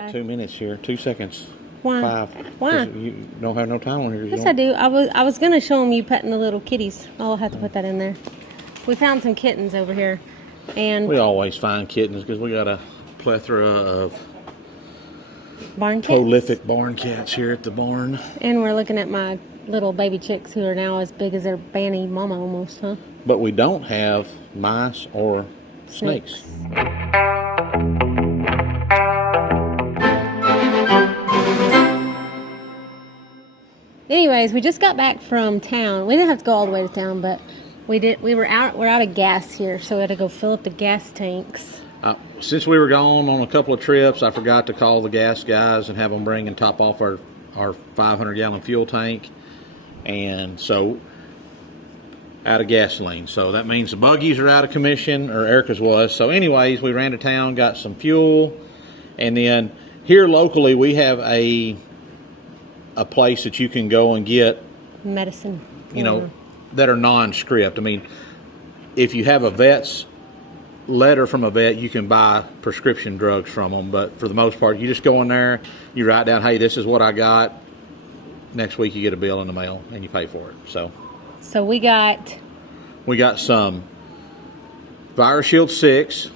got 2 minutes here, 2 seconds. Why? 5. Why? You don't have no time on here. Yes, I do. I was going to show them you petting the little kitties. I'll have to put that in there. We found some kittens over here. And we always find kittens because we got a plethora of barn cats. Prolific barn cats here at the barn. And we're looking at my little baby chicks who are now as big as their Banny mama almost, huh? But we don't have mice or snakes. Anyways, we just got back from town. We didn't have to go all the way to town, but we're out of gas here, so we had to go fill up the gas tanks. Since we were gone on a couple of trips, I forgot to call the gas guys and have them bring and top off our 500-gallon fuel tank. And so, out of gasoline. So that means the buggies are out of commission, or Erica's was. So anyways, we ran to town, got some fuel. And then here locally, we have a place that you can go and get medicine, you know, that are non-script. I mean, if you have a vet's letter from a vet, you can buy prescription drugs from them, but for the most part, you just go in there, you write down, hey, this is what I got. Next week you get a bill in the mail and you pay for it. So we got some Virus Shield 6,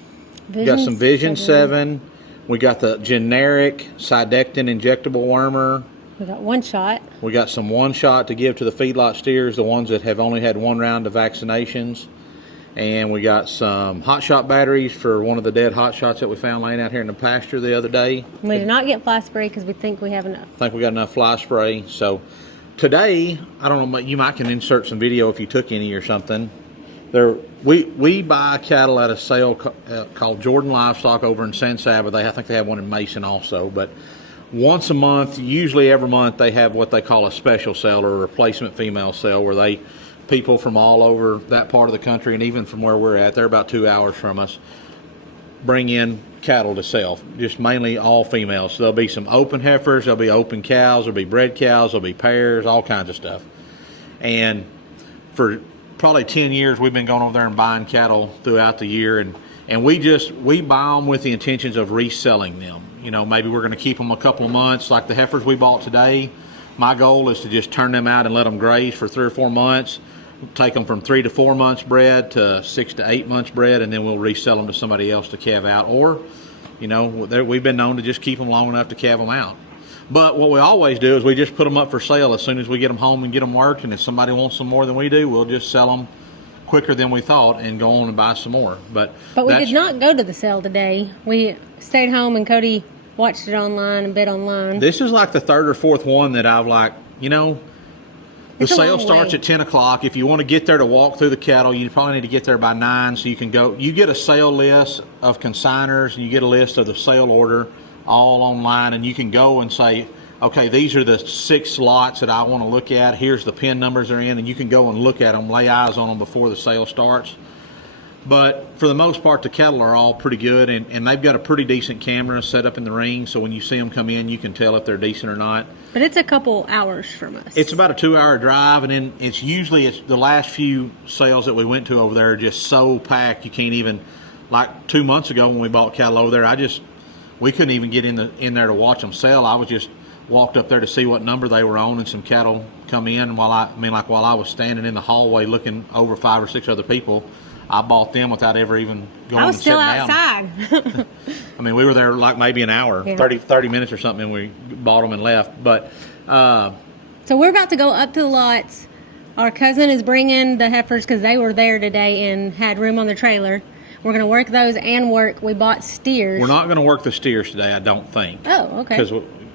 we got some Vision 7, we got the generic Sidectin injectable wormer. We got one shot. We got some one shot to give to the feedlot steers, the ones that have only had one round of vaccinations. And we got some hot shot batteries for one of the dead hot shots that we found laying out here in the pasture the other day. We did not get fly spray because we think we have enough. I think we got enough fly spray. So today, I don't know, you might can insert some video if you took any or something. We buy cattle at a sale called Jordan Livestock over in Saba. I think they have one in Mason also. But once a month, usually every month, they have what they call a special sale or a replacement female sale where people from all over that part of the country and even from where we're at, they're about 2 hours from us, bring in cattle to sell, just mainly all females. So there'll be some open heifers, there'll be open cows, there'll be bred cows, there'll be pairs, all kinds of stuff. And for probably 10 years, we've been going over there and buying cattle throughout the year, and we buy them with the intentions of reselling them. You know, maybe we're going to keep them a couple of months, like the heifers we bought today. My goal is to just turn them out and let them graze for 3 or 4 months, take them from 3 to 4 months bred to 6 to 8 months bred, and then we'll resell them to somebody else to calve out. Or, you know, we've been known to just keep them long enough to calve them out. But what we always do is we just put them up for sale as soon as we get them home and get them worked, and if somebody wants some more than we do, we'll just sell them quicker than we thought and go on and buy some more. But we did not go to the sale today. We stayed home and Cody watched it online and bid online. This is like the 3rd or 4th one that I've the sale starts at 10 o'clock. If you want to get there to walk through the cattle, you probably need to get there by 9 so you can go. You get a sale list of consigners and you get a list of the sale order all online, and you can go and say, okay, these are the 6 lots that I want to look at. Here's the pin numbers they're in, and you can go and look at them, lay eyes on them before the sale starts. But for the most part, the cattle are all pretty good, and they've got a pretty decent camera set up in the ring, so when you see them come in, you can tell if they're decent or not. But it's a couple hours from us. It's about a 2-hour drive, and then it's the last few sales that we went to over there are just so packed you can't even, like 2 months ago when we bought cattle over there, we couldn't even get in there to watch them sell. I was just walked up there to see what number they were on, and some cattle come in, while I was standing in the hallway looking over 5 or 6 other people, I bought them without ever even going and sitting down. I was still outside. I mean, we were there like maybe an hour, yeah. 30 minutes or something, and we bought them and left. But so we're about to go up to the lots. Our cousin is bringing the heifers because they were there today and had room on the trailer. We're going to work those we bought steers. We're not going to work the steers today, I don't think. Oh, okay. Because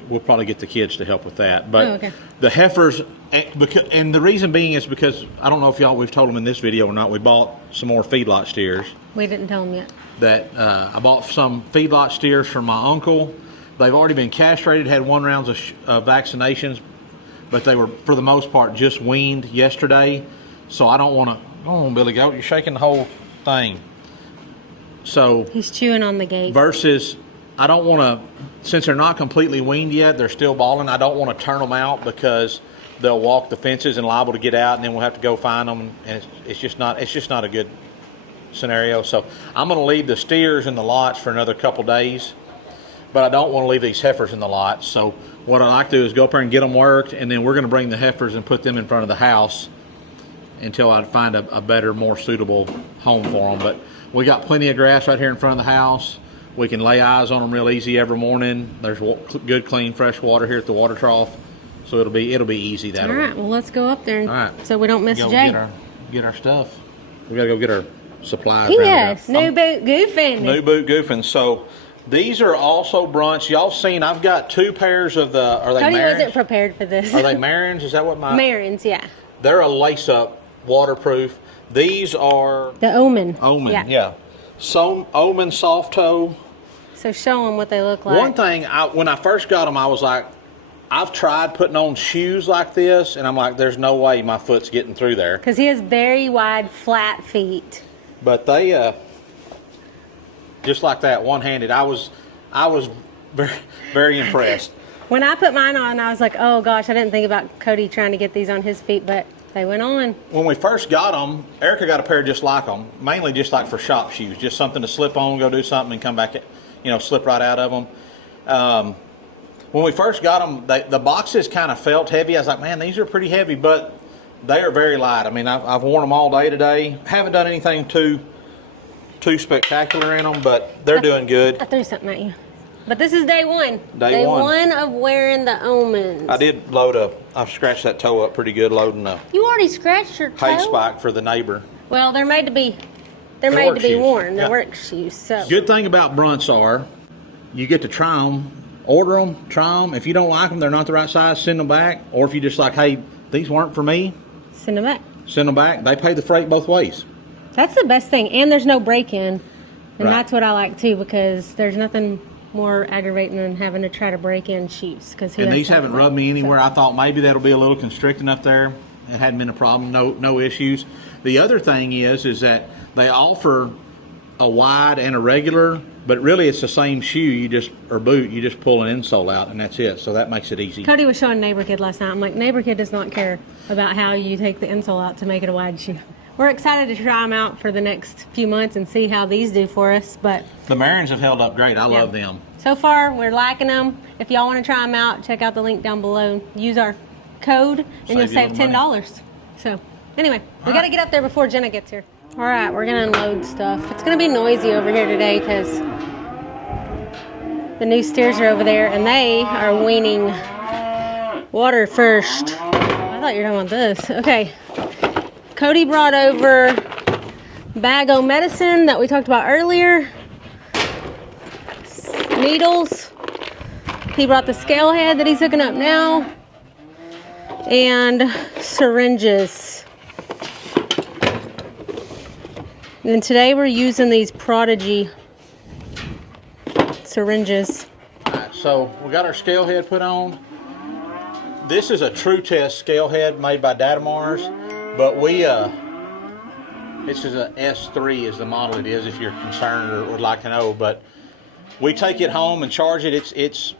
we'll probably get the kids to help with that. But okay. The heifers, and the reason being is because, I don't know if we've told them in this video or not, we bought some more feedlot steers. We didn't tell them yet. That I bought some feedlot steers from my uncle. They've already been castrated, had 1 round of vaccinations, but they were, for the most part, just weaned yesterday. So I don't want to, Billy Goat, you're shaking the whole thing. So he's chewing on the gate. Versus, I don't want to, since they're not completely weaned yet, they're still balling, I don't want to turn them out because they'll walk the fences and liable to get out, and then we'll have to go find them, and it's just not a good scenario. So I'm going to leave the steers in the lots for another couple days, but I don't want to leave these heifers in the lot. So what I like to do is go up there and get them worked, and then we're going to bring the heifers and put them in front of the house until I find a better, more suitable home for them. But we got plenty of grass right here in front of the house. We can lay eyes on them real easy every morning. There's good, clean, fresh water here at the water trough, so it'll be easy that way. All right, well, let's go up there, All right, so we don't miss go Jay. get our stuff. We gotta go get our supplies. Yes, new boot goofing. New boot goofing. So these are also Brunts. Y'all seen? I've got 2 pairs of the. Are they Cody Marins? wasn't prepared for this. Are they Marins? Is that what my? Marins, yeah. They're a lace-up, waterproof. These are The Omen. Omen. Yeah. So Omen soft toe. So show them what they look like. One thing, when I first got them, I was like, I've tried putting on shoes like this, and I'm like, there's no way my foot's getting through there. Because he has very wide, flat feet. But they, just like that, one-handed. I was very, very impressed. When I put mine on, I was like, oh gosh, I didn't think about Cody trying to get these on his feet, but they went on. When we first got them, Erica got a pair just like them, mainly just like for shop shoes, just something to slip on, go do something, and come back, slip right out of them. When we first got them, the boxes kind of felt heavy. I was like, man, these are pretty heavy, but they are very light. I mean, I've worn them all day today. Haven't done anything too spectacular in them, but they're doing good. I threw something at you. But this is day one. Day one of wearing the Omens. I did I've scratched that toe up pretty good loading a You already scratched your toe? hay spike for the neighbor. Well, they're made to be work shoes. worn. They're Yeah. work shoes. So Good thing about Brunts are you get to try them, order them, try them. If you don't like them, they're not the right size, send them back. Or if you just like, hey, these weren't for me, send them back. send them back. They pay the freight both ways. That's the best thing. And there's no break-in. And Right. that's what I like too, because there's nothing more aggravating than having to try to break in shoes. And these haven't rubbed me anywhere. I thought maybe that'll be a little constricting up there. It hadn't been a problem. No issues. The other thing is that they offer a wide and a regular, but really it's the same shoe or boot. You just pull an insole out and that's it. So that makes it easy. Cody was showing Neighbor Kid last night. I'm like, Neighbor Kid does not care about how you take the insole out to make it a wide shoe. We're excited to try them out for the next few months and see how these do for us. But The Marins have held up great. I love them. so far, we're liking them. If y'all want to try them out, check out the link down below. Use our code and you'll save $10. So anyway, we got to get up there before Jenna gets here. All right, we're going to unload stuff. It's going to be noisy over here today because the new steers are over there and they are weaning water first. I thought you were talking about this. Okay. Cody brought over bag o' medicine that we talked about earlier. Needles. He brought the scale head that he's hooking up now. And syringes. And today we're using these Prodigy syringes. Alright, so we got our scale head put on. This is a True Test scale head made by Datamars, but this is a S3 is the model it is if you're concerned or would like to know, but we take it home and charge it.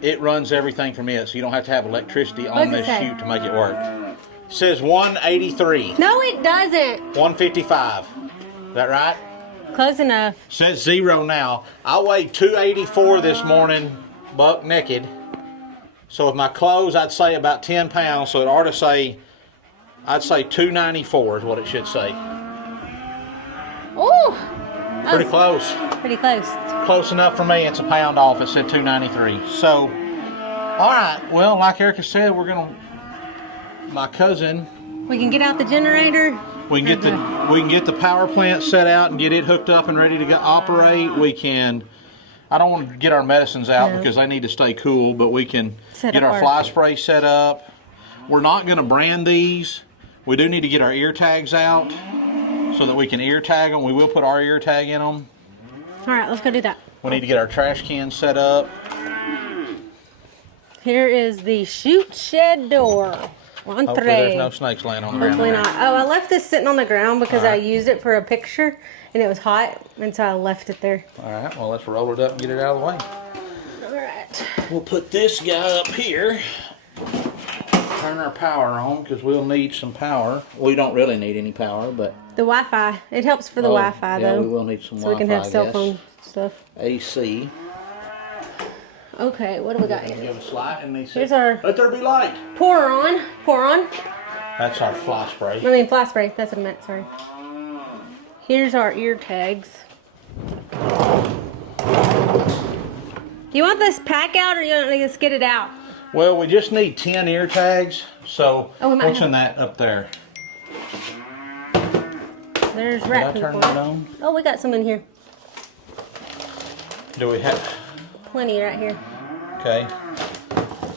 It runs everything from it, so you don't have to have electricity on this chute to make it work. It says 183. No, it doesn't. 155. Is that right? Close enough. Says 0 now. I weighed 284 this morning, buck naked. So with my clothes, I'd say about 10 pounds. So it ought to say, I'd say 294 is what it should say. Ooh. Pretty close. Pretty close. Close enough for me. It's a pound off. It said 293. So, all right. Well, like Erica said, my cousin. We can get out the generator. We can get the power plant set out and get it hooked up and ready to operate. We can. I don't want to get our medicines out because they need to stay cool, but we can get our fly spray set up. We're not going to brand these. We do need to get our ear tags out so that we can ear tag them. We will put our ear tag in them. All right, let's go do that. We need to get our trash can set up. Here is the chute shed door. Hopefully there's no snakes laying on the ground. Hopefully not. Oh, I left this sitting on the ground because I used it for a picture and it was hot, and so I left it there. All right, well, let's roll it up and get it out of the way. All right. We'll put this guy up here. Turn our power on because we'll need some power. We don't really need any power, but The Wi-Fi. It helps for the Wi-Fi, yeah, though. we will need some so Wi-Fi, we can have cell phone stuff. AC. Okay, what do we got here? Give us light and they say, Here's our let there be light. pour on. That's our fly spray. I mean fly spray, that's what I meant, sorry. Here's our ear tags. Do you want this pack out or you want to just get it out? Well, we just need 10 ear tags, so what's in that up there? There's rat Did I turn poop that on? Oh, we got some in here. Do we have? Plenty right here. Okay.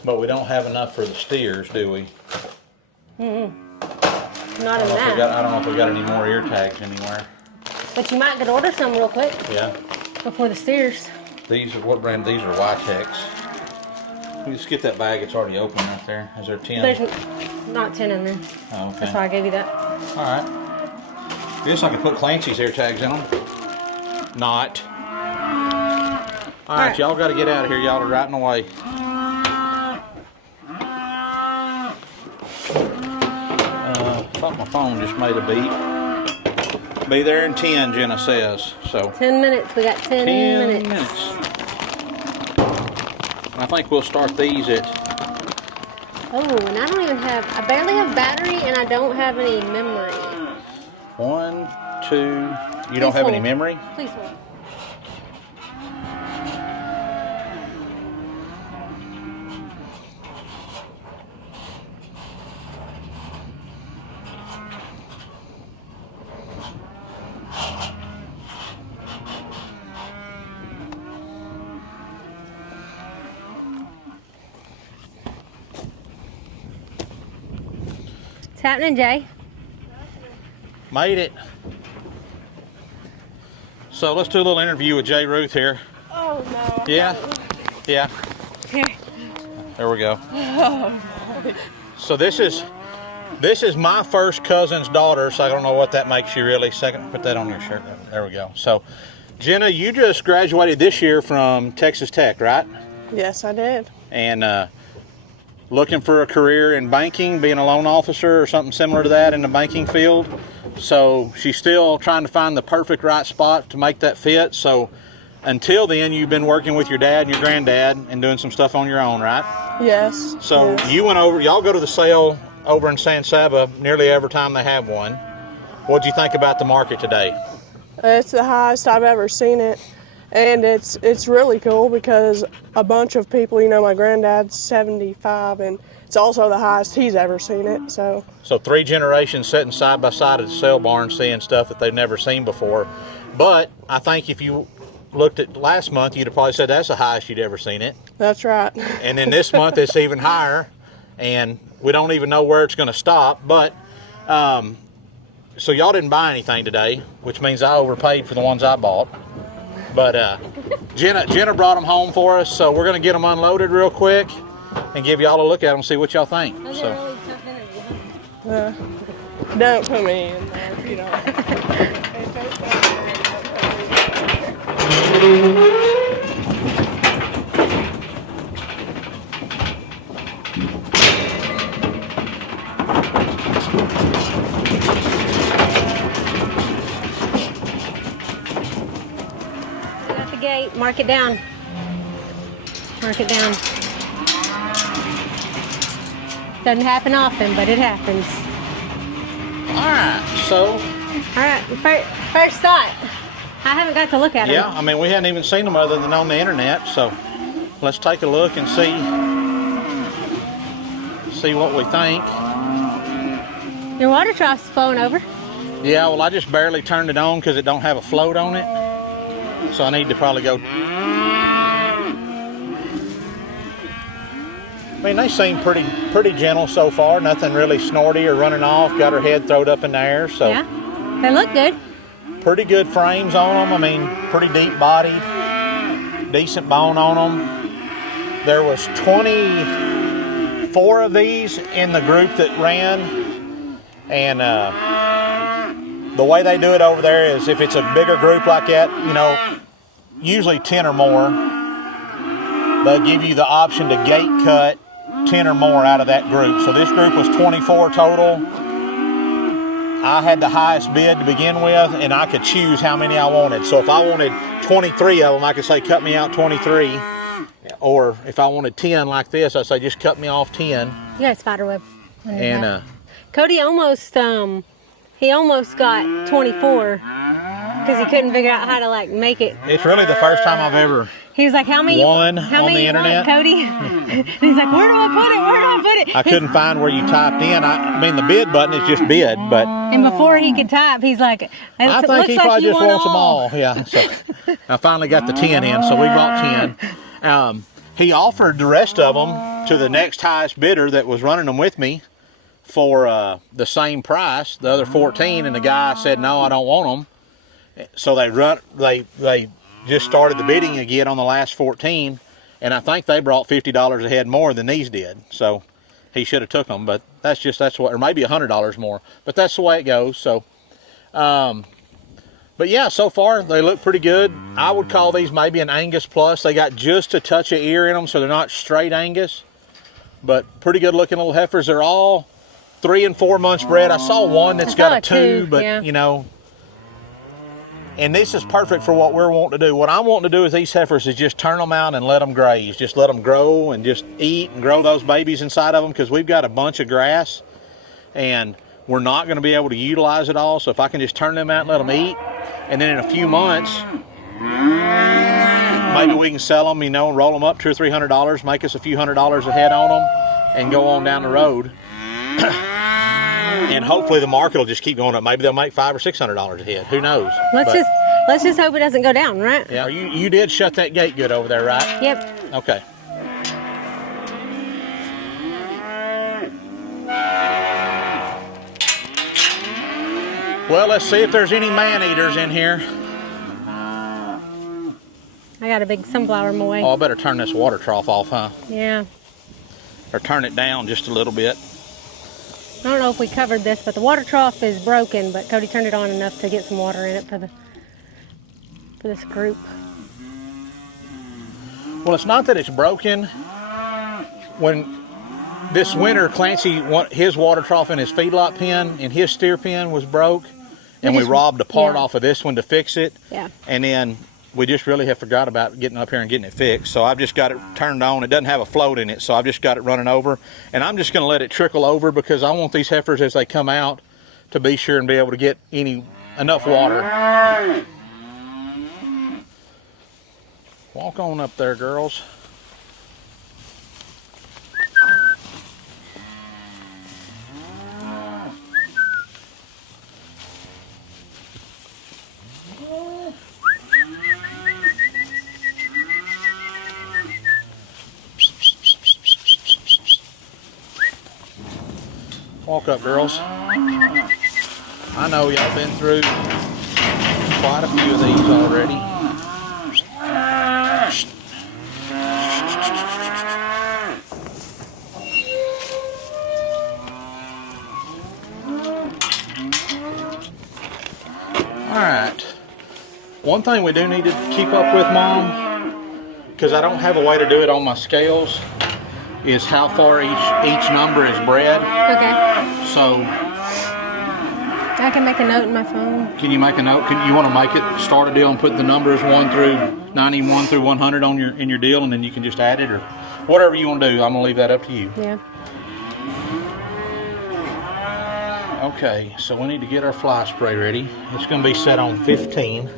But we don't have enough for the steers, do we? Not in that. I don't know if we got any more ear tags anywhere. But you might could order some real quick. Yeah. Before the steers. These are, what brand? These are Y-Tex. We just get that bag, it's already open right there. Is there 10? There's not 10 in there. Oh, okay. That's why I gave you that. All right. I guess I could put Clancy's ear tags in them. Not. All right, y'all got to get out of here. Y'all are right in the way. Thought my phone just made a beep. Be there in 10, Jenna says. So 10 minutes. We got 10 minutes. And I think we'll start these at. Oh, and I don't even have. I barely have battery, and I don't have any memory. 1, 2. You don't have any memory? Please hold. What's happening, Jay? Made it. So let's do a little interview with Jay Ruth here. Oh no. Yeah? Yeah. Here. There we go. Oh no. So this is my first cousin's daughter, so I don't know what that makes you really. Second, put that on your shirt. There we go. So Jenna, you just graduated this year from Texas Tech, right? Yes, I did. And looking for a career in banking, being a loan officer or something similar to that in the banking field. So she's still trying to find the perfect right spot to make that fit. So until then, you've been working with your dad and your granddad and doing some stuff on your own, right? Yes. So yes. you went over, y'all go to the sale over in San Saba nearly every time they have one. What do you think about the market today? It's the highest I've ever seen it. And it's really cool because a bunch of people, you know, my granddad's 75 and it's also the highest he's ever seen it. So 3 generations sitting side by side at the sale barn seeing stuff that they've never seen before. But I think if you looked at last month, you'd have probably said that's the highest you'd ever seen it. That's right. And then this month it's even higher, and we don't even know where it's going to stop. But so y'all didn't buy anything today, which means I overpaid for the ones I bought. But Jenna brought them home for us, so we're going to get them unloaded real quick and give y'all a look at them, see what y'all think. That was a really tough interview, huh? Don't put me in there if you don't. At the gate, mark it down. Mark it down. Doesn't happen often, but it happens. All right, so. All right, first thought. I haven't got to look at them. Yeah, I mean, we hadn't even seen them other than on the internet, so let's take a look and see what we think. Your water trough's flowing over. Yeah, well, I just barely turned it on because it don't have a float on it, so I need to probably go. I mean, they seem pretty gentle so far. Nothing really snorty or running off. Got her head thrown up in the air, so. Yeah, they look good. Pretty good frames on them. I mean, pretty deep bodied, decent bone on them. There was 24 of these in the group that ran, and the way they do it over there is if it's a bigger group like that, you know, usually 10 or more, they'll give you the option to gate cut 10 or more out of that group. So this group was 24 total. I had the highest bid to begin with, and I could choose how many I wanted. So if I wanted 23 of them, I could say, cut me out 23. Yeah, or if I wanted 10 like this, I say just cut me off 10. You got a spider web. And Cody almost got 24 because he couldn't figure out how to like make it. it's really the first time I've ever He was like, how many won how on many the you want, internet. Cody? And he's like, where do I put it? Where do I put it? I couldn't find where you typed in. I mean, the bid button is just bid, but And before he could type, he's like, I think he probably just wants them all. Yeah, so I finally got the 10 in, so we bought 10. He offered the rest of them to the next highest bidder that was running them with me for the same price, the other 14, and the guy said, no, I don't want them. So they just started the bidding again on the last 14, and I think they brought $50 a head more than these did. So he should have took them, but that's what, or maybe $100 more, but that's the way it goes. So, but yeah, so far they look pretty good. I would call these maybe an Angus plus. They got just a touch of ear in them, so they're not straight Angus, but pretty good looking little heifers. They're all 3 and 4 months bred. I saw one that's got a 2, but yeah. you know, and this is perfect for what we're wanting to do. What I'm wanting to do with these heifers is just turn them out and let them graze. Just let them grow and just eat and grow those babies inside of them, because we've got a bunch of grass and we're not going to be able to utilize it all. So if I can just turn them out and let them eat, and then in a few months, maybe we can sell them, you know, and roll them up $200 or $300, make us a few $100s a head on them, and go on down the road. And hopefully the market will just keep going up. Maybe they'll make $500 or $600 a head. Who knows? Let's just hope it doesn't go down, right? Yeah. You did shut that gate good over there, right? Yep. Okay. Well, let's see if there's any man-eaters in here. I got a big sunflower in my way. Oh, I better turn this water trough off, huh? Yeah. Or turn it down just a little bit. I don't know if we covered this, but the water trough is broken, but Cody turned it on enough to get some water in it for this group. Well, it's not that it's broken. When this winter, Clancy, his water trough in his feedlot pen and his steer pen was broke, and we robbed a part off of this one to fix it. Yeah. And then we just really have forgot about getting up here and getting it fixed. So I've just got it turned on. It doesn't have a float in it, so I've just got it running over. And I'm just going to let it trickle over, because I want these heifers, as they come out, to be sure and be able to get enough water. Walk on up there, girls. Walk up, girls. I know y'all been through quite a few of these already. All right. One thing we do need to keep up with, Mom, because I don't have a way to do it on my scales, is how far each number is bred. Okay. So I can make a note in my phone. can you make a note? You want to make it, start a deal and put the numbers 1 through 91 through 100 on in your deal, and then you can just add it, or whatever you want to do. I'm gonna leave that up to you. Yeah. Okay, so we need to get our fly spray ready. It's gonna be set on 15.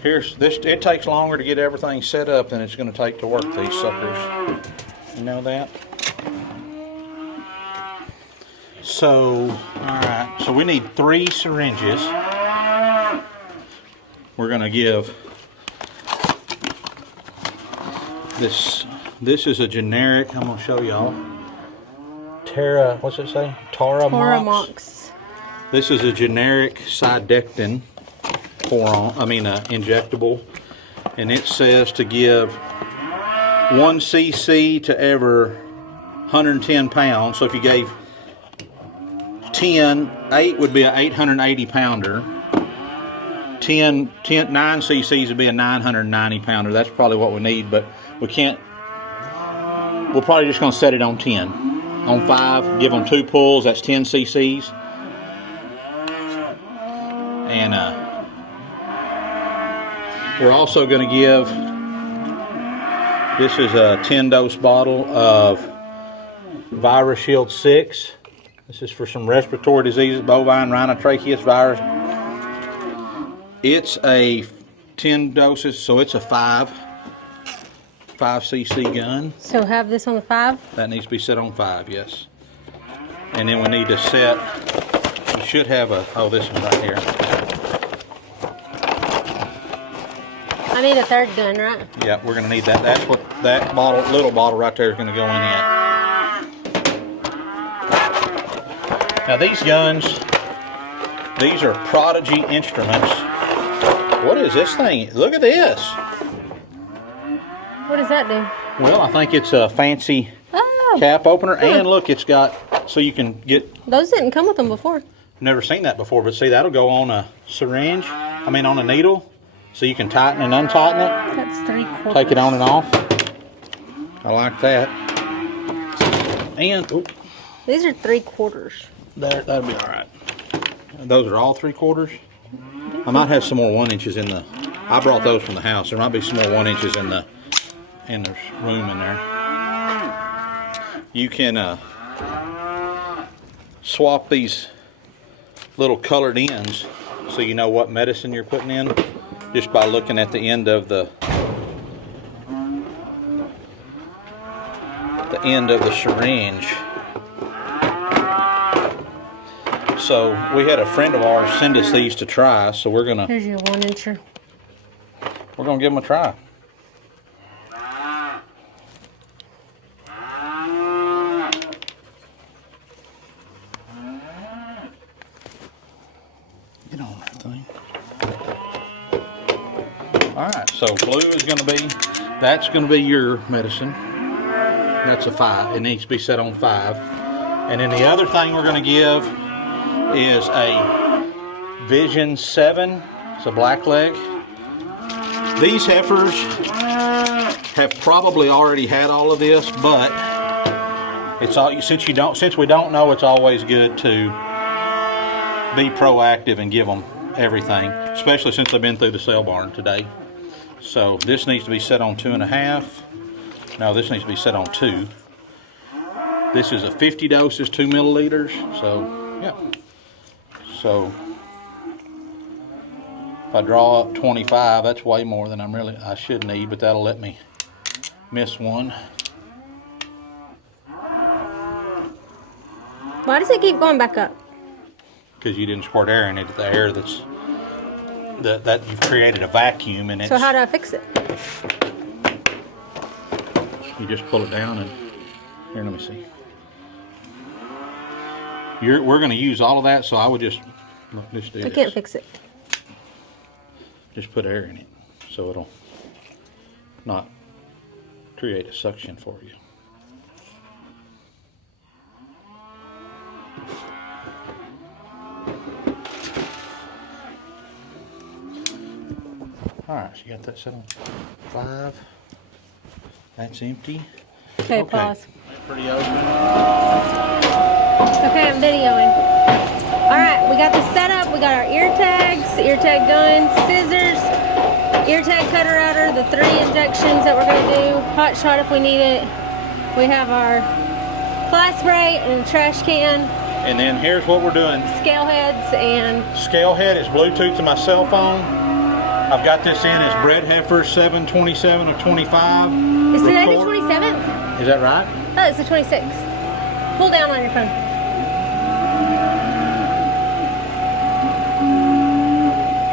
Here's this. It takes longer to get everything set up than it's going to take to work these suckers. You know that? So, all right. So we need 3 syringes. We're going to give this. This is a generic. I'm going to show y'all. What's it say? Taramox. This is a generic Sidectin. Injectable, and it says to give 1 cc to every 110 pounds. So if you gave 8 would be an 880 pounder. 9 cc's would be a 990 pounder. That's probably what we need, but we can't. We're probably just going to set it on 10. On 5, give them 2 pulls. That's 10 cc's. And We're also going to give, this is a 10-dose bottle of Virus Shield 6. This is for some respiratory diseases, bovine rhinotracheus virus. It's a 10 doses, so it's a 5 cc gun. So have this on the 5? That needs to be set on 5, yes. And then we need to set, you should have a, oh, this one right here. I need a third gun, right? Yeah, we're going to need that. That's what that bottle, little bottle right there is going to go in it. Now these guns, these are Prodigy Instruments. What is this thing? Look at this. What does that do? Well, I think it's a fancy cap opener. Huh. And look, it's got, so you can get... Those didn't come with them before. Never seen that before, but see, that'll go on a syringe. I mean, on a needle. So you can tighten and untighten it. That's 3/4. Take it on and off. I like that. And, oop, These are 3/4. that'll be all right. Those are all 3/4. I might have some more 1 inches in the. I brought those from the house. There might be some more 1 inches in the room in there. You can swap these little colored ends so you know what medicine you're putting in just by looking at the end of the syringe. So we had a friend of ours send us these to try, so we're gonna. Here's your 1 incher. We're gonna give them a try. Get on that thing. All right, so blue is gonna be. That's gonna be your medicine. That's a 5. It needs to be set on 5. And then the other thing we're gonna give is a Vision 7. It's a black leg. These heifers have probably already had all of this, but it's all since we don't know, it's always good to be proactive and give them everything, especially since they've been through the sale barn today. So this needs to be set on 2.5. No, this needs to be set on 2. This is a 50 doses, 2 milliliters. So yeah. So if I draw up 25, that's way more than I should need, but that'll let me miss one. Why does it keep going back up? Because you didn't squirt air in it. The air that you've created a vacuum, and it's. So how do I fix it? You just pull it down and here. Let me see. We're going to use all of that, so I would just do this. I can't fix it. Just put air in it, so it'll not create a suction for you. All right, so you got that set on 5. That's empty. Okay, pause. Pretty open. Okay, I'm videoing. All right, we got this set up. We got our ear tags, ear tag gun, scissors, ear tag cutter outer, the 3 injections that we're going to do, hot shot if we need it. We have our fly spray and a trash can. And then here's what we're doing. Scale heads and... Scale head is Bluetooth to my cell phone. I've got this in as Bred Heifers 727 or 25. Is today the 27th? Is that right? Oh, it's the 26th. Pull down on your phone.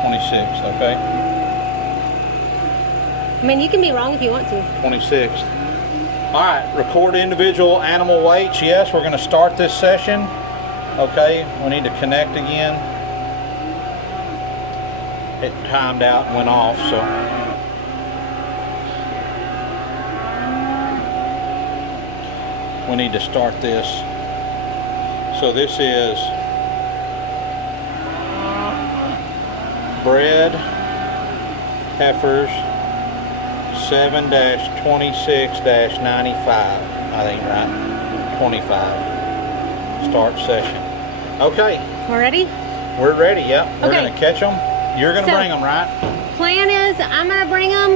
26th, okay. I mean, you can be wrong if you want to. 26th. All right, record individual animal weights. Yes, we're going to start this session. Okay, we need to connect again. It timed out and went off, so. We need to start this. So this is Bred Heifers 7-26-95. I think right. 25. Start session. Okay. We're ready? We're ready, yep. We're Okay. going to catch them. You're going to bring them, right? plan is I'm gonna bring them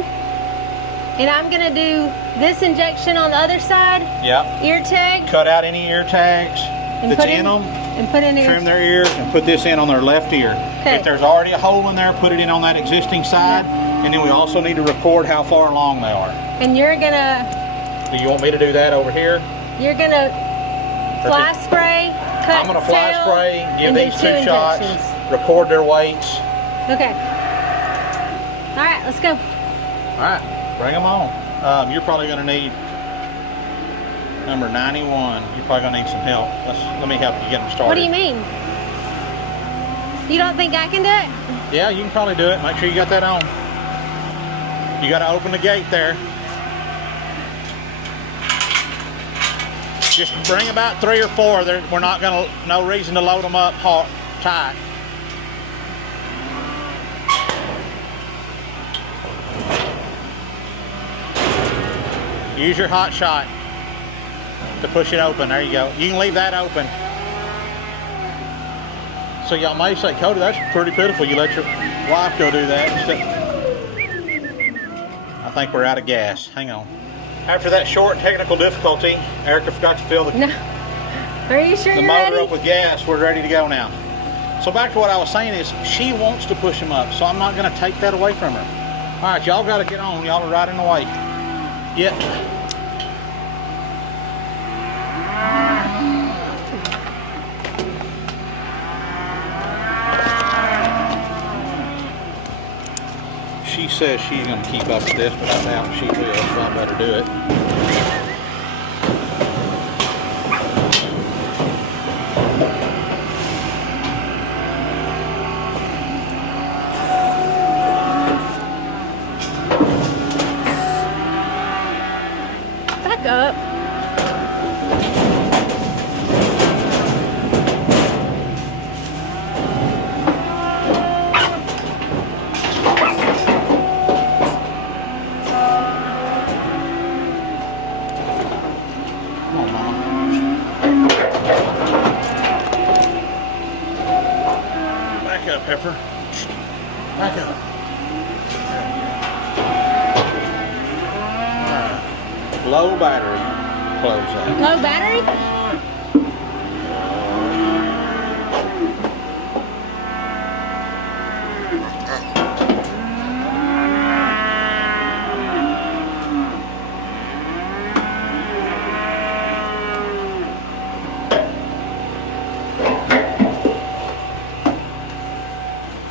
and I'm gonna do this injection on the other side. Yep. Ear tag. Cut out any ear tags And that's put in them. And put in Trim their ears and put this in on their left ear. Okay. If there's already a hole in there, put it in on that existing side. And then we also need to record how far along they are. And you're gonna. Do you want me to do that over here? You're gonna fly spray, cut I'm gonna fly tail, spray, give and do these 2 shots, injections. record their weights. Okay. All right, let's go. All right, bring them on. You're probably gonna need number 91. You're probably gonna need some help. Let me help you get them started. What do you mean? You don't think I can do it? Yeah, you can probably do it. Make sure you got that on. You got to open the gate there. Just bring about 3 or 4. We're not gonna, no reason to load them up hot, tight. Use your hot shot to push it open. There you go. You can leave that open. So y'all may say, Cody, that's pretty pitiful. You let your wife go do that instead. I think we're out of gas. Hang on. After that short technical difficulty, Erica forgot to fill the No. Are you sure the you're motor ready? up with gas. We're ready to go now. So back to what I was saying is she wants to push them up, so I'm not going to take that away from her. All right, y'all got to get on. Y'all are right in the way. Yep. She says she's going to keep up with this, but I doubt she will, so I better do it. Back up. Come on, Mama. Back up, Heifer. Back up. Low battery. Close that. Low battery?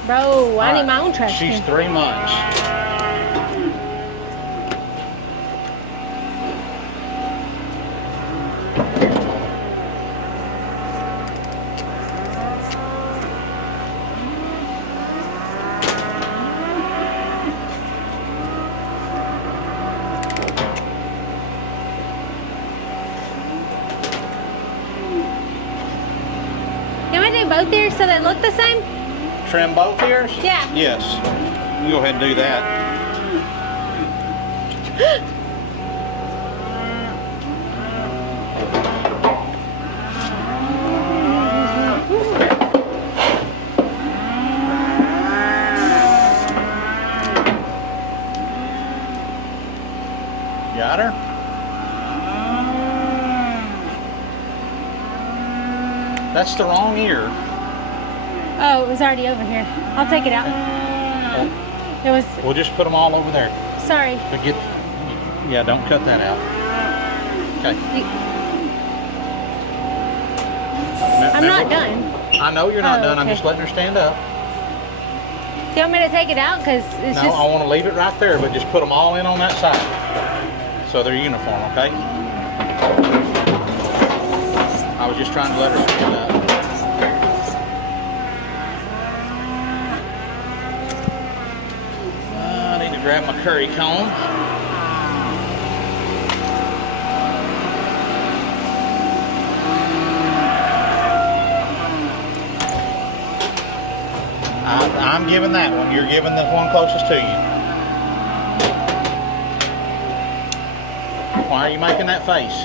Bro, I need my own trash She's can. 3 months. Can we do both ears so they look the same? Trim both ears? Yeah. Yes. You go ahead and do that. Got her? That's the wrong ear. Oh, it was already over here. I'll take it out. It was, We'll just put them all over there. sorry. But yeah, don't cut that out. Okay. I'm not done. I know you're not Oh, done. I'm okay. just letting her stand up. Do you want me to take it out? Because it's No, just... I want to leave it right there, but just put them all in on that side. So they're uniform, okay? I was just trying to let her stand up. I need to grab my curry comb. I'm giving that one. You're giving the one closest to you. Why are you making that face?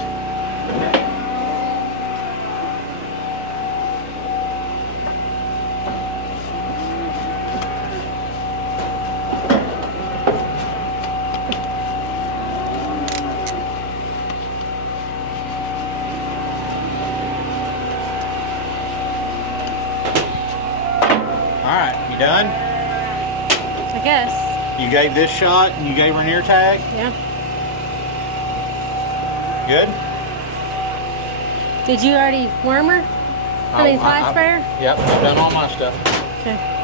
done? I guess. You gave this shot and you gave her an ear tag? Yeah. Good? Did you already worm her? Fly sprayer? Yep, I've done all my stuff. Okay.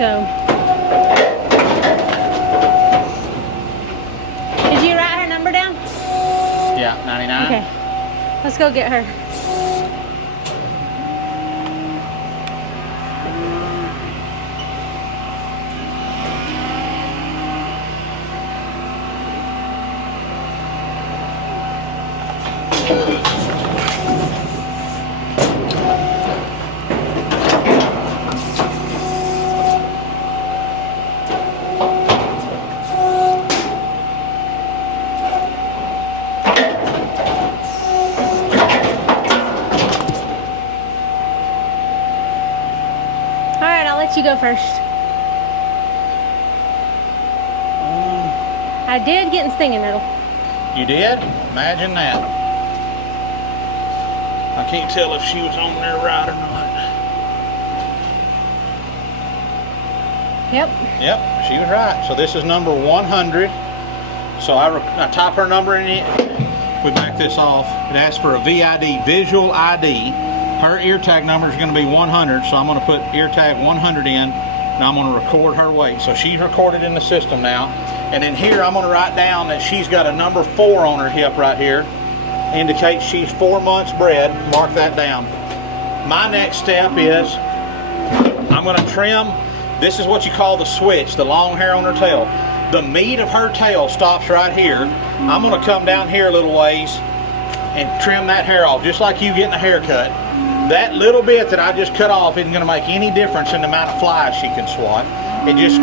So, did you write her number down? Yeah, 99. Okay, let's go get her. You go first. I did get in stinging nettle. You did? Imagine that. I can't tell if she was on there right or not. Yep. Yep, she was right. So this is number 100. So I type her number in it. We back this off. It asks for a VID, visual ID. Her ear tag number is going to be 100, so I'm going to put ear tag 100 in, and I'm going to record her weight. So she's recorded in the system now. And then here I'm going to write down that she's got a number 4 on her hip right here. Indicates she's 4 months bred. Mark that down. My next step is I'm going to trim. This is what you call the switch, the long hair on her tail. The meat of her tail stops right here. I'm going to come down here a little ways and trim that hair off, just like you getting a haircut. That little bit that I just cut off isn't going to make any difference in the amount of flies she can swat. It just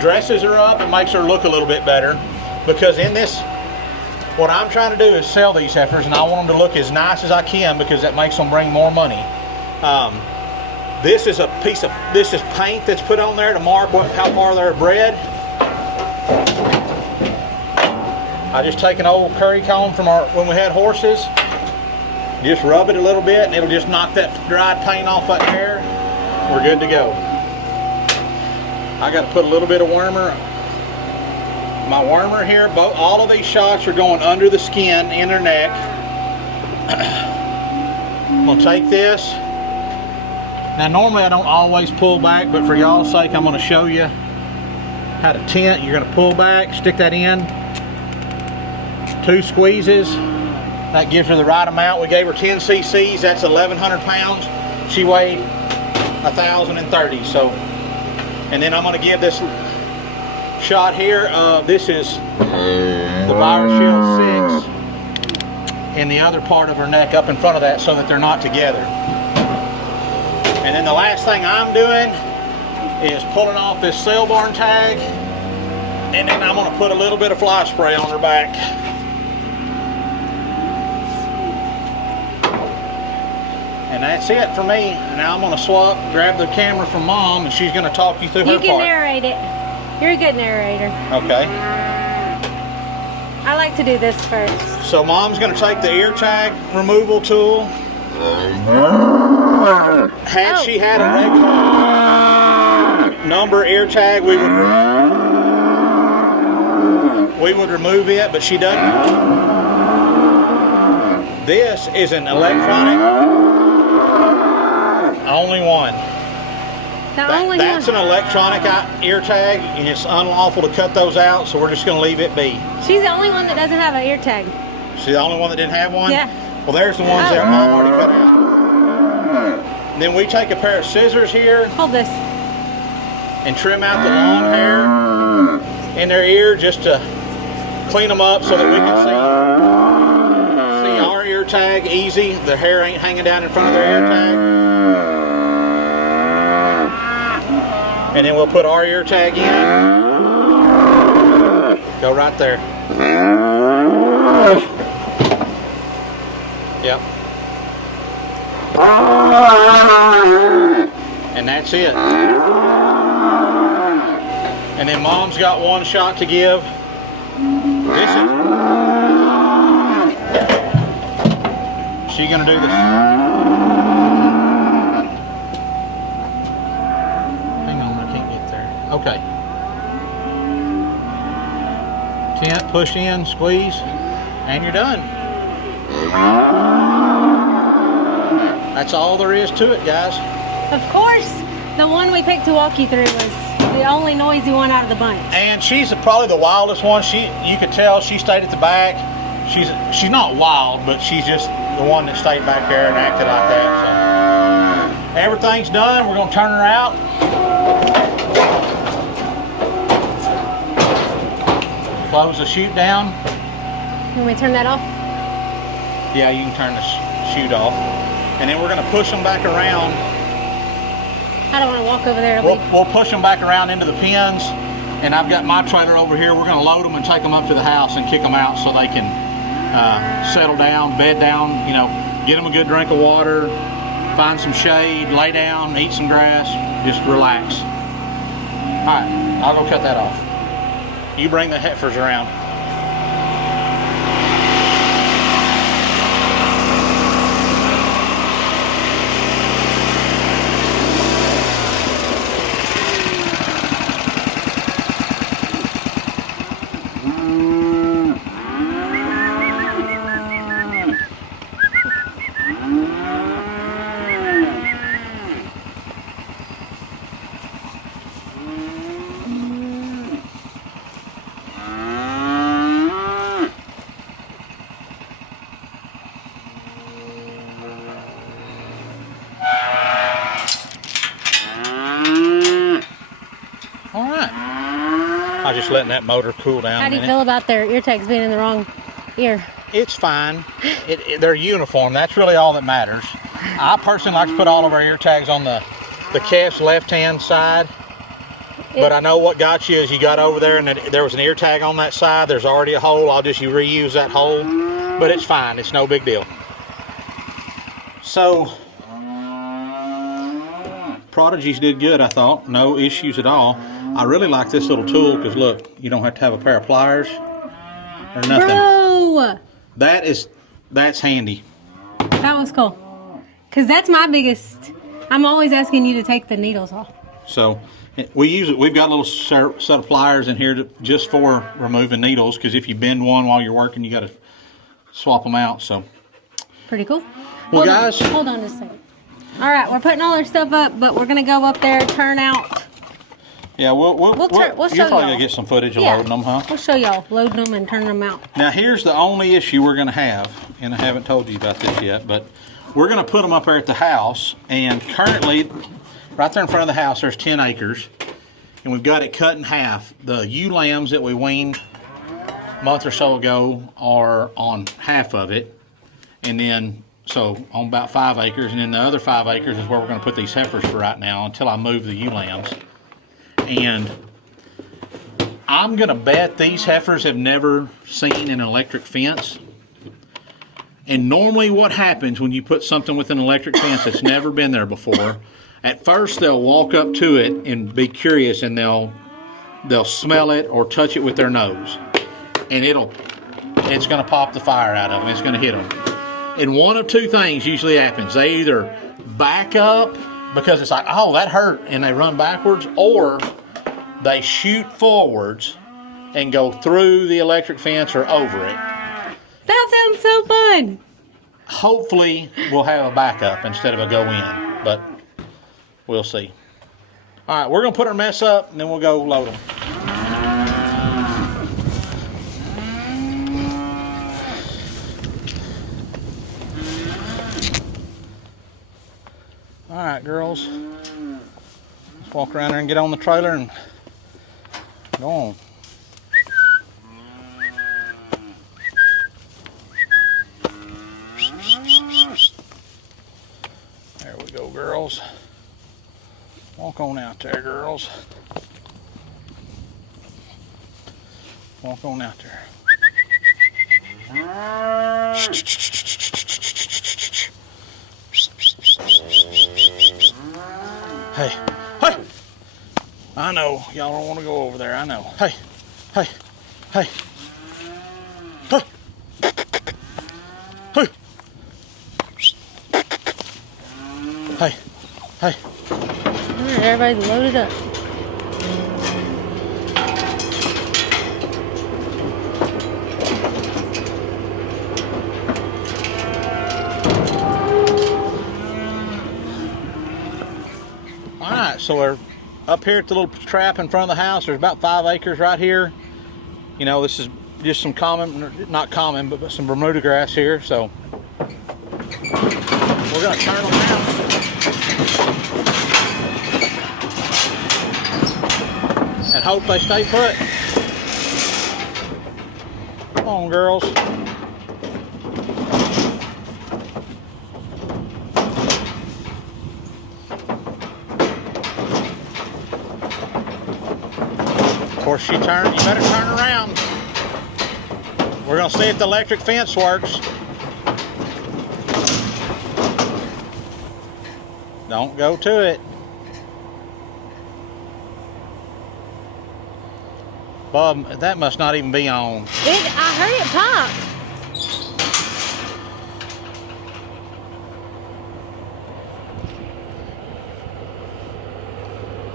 dresses her up and makes her look a little bit better, because in this, what I'm trying to do is sell these heifers, and I want them to look as nice as I can, because that makes them bring more money. This is this is paint that's put on there to mark how far they're bred. I just take an old curry comb from when we had horses, just rub it a little bit, and it'll just knock that dried paint off that hair. We're good to go. I got to put a little bit of wormer. My wormer here, all of these shots are going under the skin in her neck. I'm going to take this. Now normally I don't always pull back, but for y'all's sake I'm going to show you how to tent. You're going to pull back, stick that in. 2 squeezes. That gives her the right amount. We gave her 10 cc's. That's 1,100 pounds. She weighed 1,030. So, and then I'm going to give this shot here. This is the Virus Shield 6. in the other part of her neck up in front of that so that they're not together. And then the last thing I'm doing is pulling off this sailborn tag, and then I'm going to put a little bit of fly spray on her back. And that's it for me. Now I'm going to grab the camera from Mom, and she's going to talk you through her part. You can narrate it. You're a good narrator. Okay. I like to do this first. So Mom's going to take the ear tag removal tool. Had she had a regular number ear tag, we would remove it, but she doesn't. This is an electronic, only one. That's an electronic ear tag, and it's unlawful to cut those out, so we're just going to leave it be. She's the only one that doesn't have an ear tag. She's the only one that didn't have one? Yeah. Well, there's the ones that Mom already cut out. Then we take a pair of scissors here. Hold this. And trim out the long hair in their ear just to clean them up so that we can see our ear tag easy. The hair ain't hanging down in front of their ear tag. And then we'll put our ear tag in. Go right there. Yep. And that's it. And then Mom's got one shot to give. This is... She gonna do this? Hang on, I can't get there. Okay. Tent, push in, squeeze, and you're done. That's all there is to it, guys. Of course, the one we picked to walk you through was the only noisy one out of the bunch. And she's probably the wildest one. You could tell she stayed at the back. She's not wild, but she's just the one that stayed back there and acted like that. So everything's done. We're gonna turn her out. Close the chute down. Can we turn that off? Yeah, you can turn the chute off. And then we're gonna push them back around. I don't want to walk over there. We'll push them back around into the pens, and I've got my trailer over here. We're going to load them and take them up to the house and kick them out so they can settle down, bed down, you know, get them a good drink of water, find some shade, lay down, eat some grass, just relax. All right, I'll go cut that off. You bring the heifers around. I was just letting that motor cool down. How do you feel about their ear tags being in the wrong ear? It's fine. They're uniform. That's really all that matters. I personally like to put all of our ear tags on the calf's left-hand side. But I know what got you is you got over there and there was an ear tag on that side. There's already a hole. I'll just reuse that hole. But it's fine. It's no big deal. So, Prodigy's did good, I thought. No issues at all. I really like this little tool because look, you don't have to have a pair of pliers or nothing. Bro! That's handy. That was cool. Because that's my biggest... I'm always asking you to take the needles off. So, we've got a little set of pliers in here just for removing needles, because if you bend one while you're working, you got to swap them out. So, pretty cool. Well, guys, hold on just a second. All right, we're putting all our stuff up, but we're gonna go up there, turn out. Yeah, we'll show you're probably y'all. gonna get some footage of loading them, huh? We'll show y'all loading them and turning them out. Now, here's the only issue we're gonna have, and I haven't told you about this yet, but we're gonna put them up there at the house, and currently, right there in front of the house, there's 10 acres, and we've got it cut in half. The ewe lambs that we weaned a month or so ago are on half of it, And then, so on about 5 acres, and then the other 5 acres is where we're going to put these heifers for right now until I move the ewe lambs. And I'm going to bet these heifers have never seen an electric fence. And normally what happens when you put something with an electric fence that's never been there before, at first they'll walk up to it and be curious, and they'll smell it or touch it with their nose. And it's going to pop the fire out of them. It's going to hit them. And one of two things usually happens. They either back up because it's like, oh, that hurt, and they run backwards, or they shoot forwards and go through the electric fence or over it. That sounds so fun. Hopefully, we'll have a backup instead of a go in, but we'll see. All right, we're going to put our mess up, and then we'll go load them. All right, girls. Let's walk around there and get on the trailer and go on. There we go, girls. Walk on out there, girls. Walk on out there. Hey, hey! I know y'all don't want to go over there. I know. Hey, hey, hey, hey, hey, hey, hey. All right, everybody's loaded up. So we're up here at the little trap in front of the house. There's about 5 acres right here. You know, this is just some common, not common, but some Bermuda grass here. So we're gonna turn them out and hope they stay put. Come on, girls. Of course, you better turn around. We're gonna see if the electric fence works. Don't go to it. Bob, that must not even be on. I heard it pop.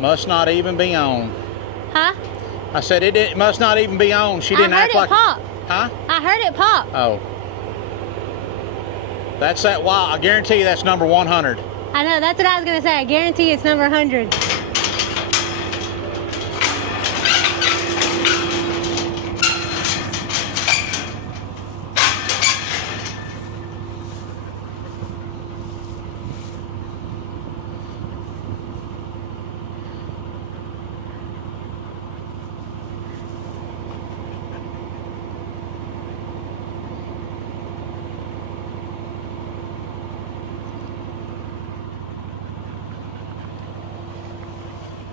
Must not even be on. Huh? I said it must not even be on. She didn't act like. I heard it pop. Huh? I heard it pop. Oh. That's that wild. I guarantee you that's number 100. I know, that's what I was going to say. I guarantee it's number 100.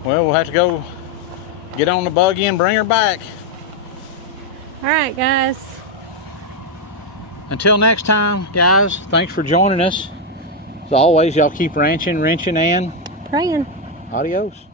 Well, we'll have to go get on the buggy and bring her back. All right, guys. Until next time, guys, thanks for joining us. As always, y'all keep ranching, wrenching, and Praying. adios.